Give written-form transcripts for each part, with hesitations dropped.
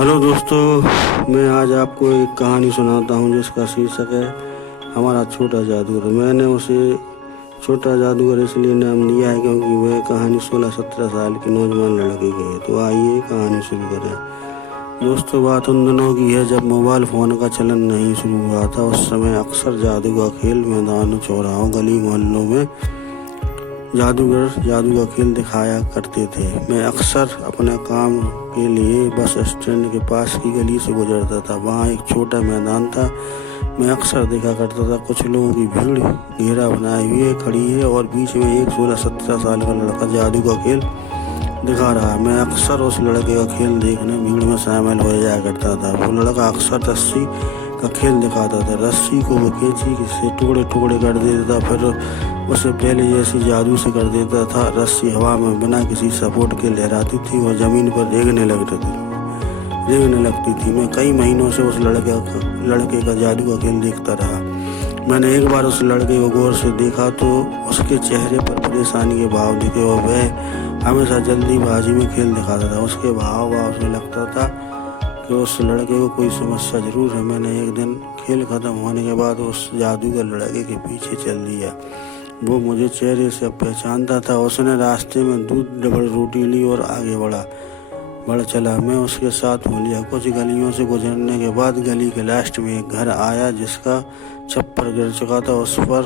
Hello दोस्तों, मैं आज आपको एक कहानी सुनाता हूँ जिसका शीर्षक है हमारा छोटा जादूगर। मैंने उसे छोटा जादूगर इसलिए नाम लिया है क्योंकि वह कहानी 16-17 साल के नौजवान लड़के की है। तो आइए कहानी शुरू करें। दोस्तों, बात उन दिनों की है जब मोबाइल फ़ोन का चलन नहीं शुरू हुआ था। उस समय अक्सर जादू का खेल मैदानों, चौराहों, गली मोहल्लों में जादू का खेल दिखाया करते थे। मैं अक्सर अपने काम के लिए बस स्टैंड के पास की गली से गुजरता था। वहाँ एक छोटा मैदान था। मैं अक्सर देखा करता था कुछ लोगों की भीड़ घेरा बनाए हुए खड़ी है और बीच में एक 16-17 साल का लड़का जादू का खेल दिखा रहा है। मैं अक्सर उस लड़के का खेल देखने भीड़ में शामिल हो जाया करता था। वो लड़का अक्सर रस्सी का खेल दिखाता था। रस्सी को वो कैंची से टुकड़े टुकड़े कर देता था, फिर उसे पहले जैसी जादू से कर देता था। रस्सी हवा में बिना किसी सपोर्ट के लहराती थी और ज़मीन पर रेंगने लगती थी। मैं कई महीनों से उस लड़के का जादू का खेल देखता रहा। मैंने एक बार उस लड़के को गौर से देखा तो उसके चेहरे पर परेशानी के भाव दिखे और वह हमेशा जल्दीबाजी में खेल दिखाता था। उसके भाव से लगता था कि उस लड़के को कोई समस्या जरूर है। मैंने एक दिन खेल खत्म होने के बाद उस जादूगर लड़के के पीछे चल दिया। वो मुझे चेहरे से पहचानता था। उसने रास्ते में दूध डबल रोटी ली और आगे बढ़ चला। मैं उसके साथ हो लिया। कुछ गलियों से गुजरने के बाद गली के लास्ट में एक घर आया जिसका छप्पर गिर चुका था। उस पर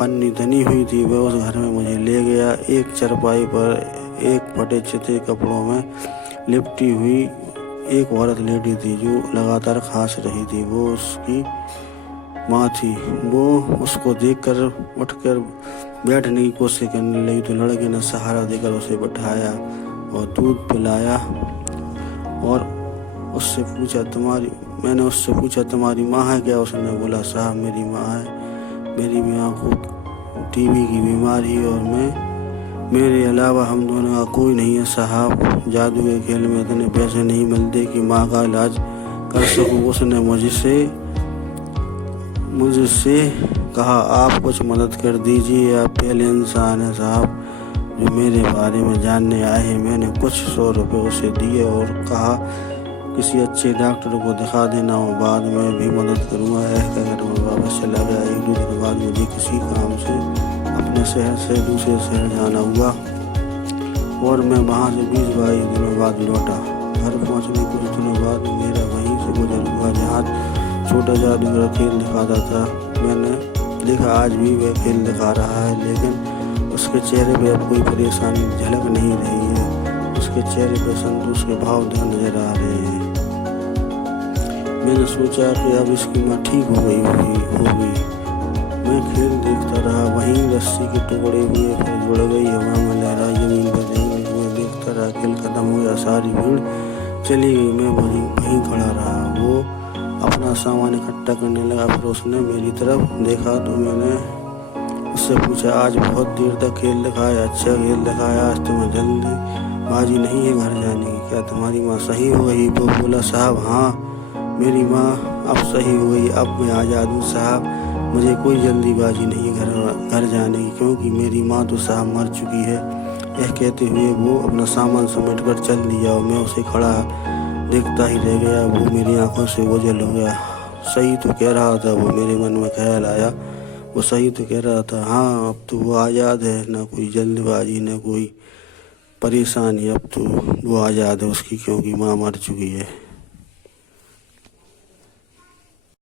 पन्नी तनी हुई थी। वह उस घर में मुझे ले गया। एक चरपाई पर एक फटे चिथे कपड़ों में लिपटी हुई एक औरत लेटी थी जो लगातार खांस रही थी। वो उसकी माँ थी। वो उसको देखकर उठकर बैठने की कोशिश करने लगी तो लड़के ने सहारा देकर उसे बैठाया और दूध पिलाया और मैंने उससे पूछा तुम्हारी माँ है क्या? उसने बोला साहब मेरी माँ है। मेरी माँ को टीबी की बीमारी और मेरे अलावा हम दोनों का कोई नहीं है साहब। जादू के खेल में इतने पैसे नहीं मिलते कि माँ का इलाज कर सकूं। उसने मुझसे कहा आप कुछ मदद कर दीजिए। आप पहले इंसान है साहब जो मेरे बारे में जानने आए हैं। मैंने कुछ 100 रुपये उसे दिए और कहा किसी अच्छे डॉक्टर को दिखा देना और बाद में भी मदद करूँगा। कहकर मैं वापस चला गया। 1-2 दिन बाद मुझे किसी काम से अपने शहर से दूसरे शहर जाना हुआ और मैं वहाँ से 20-22 दिनों बाद लौटा। घर पहुँचने कुछ दिनों बाद मेरा वहीं से गुजर हुआ जहाँ छोटा जादूगर खेल दिखाता था। मैंने देखा आज भी वह खेल दिखा रहा है, लेकिन उसके चेहरे पे अब कोई परेशानी झलक नहीं रही है। उसके चेहरे पे संतोष के भाव नजर आ रहे हैं। मैंने सोचा कि अब इसकी माँ ठीक हो गई होगी। मैं खेल देखता रहा। वहीं रस्सी के टुकड़े हुए फिर जुड़ गई, हवा में लहरा जमीन पर रेंगी। मैं देखता रहा। खेल खत्म हो गया। सारी भीड़ चली गई। मैं वहीं खड़ा रहा। वो अपना सामान इकट्ठा करने लगा। फिर उसने मेरी तरफ देखा तो मैंने उससे पूछा आज बहुत देर तक खेल दिखाया? अच्छा खेल दिखाया। आज तुम्हें जल्दबाजी नहीं है घर जाने की? क्या तुम्हारी माँ सही हो गई? वो बोला साहब हाँ मेरी माँ अब सही हो गई। अब मैं आज़ाद हूँ साहब। मुझे कोई जल्दीबाजी नहीं घर जाने की क्योंकि मेरी माँ तो साहब मर चुकी है। यह कहते हुए वो अपना सामान समेट कर चल दिया और मैं उसे खड़ा देखता ही रह गया। वो मेरी आंखों से ओझल हो गया। सही तो कह रहा था वो, मेरे मन में ख्याल आया। वो सही तो कह रहा था। हाँ अब तो वो आज़ाद है, ना कोई जल्दबाजी ना कोई परेशानी। अब तो वो आज़ाद है उसकी क्योंकि माँ मर चुकी है।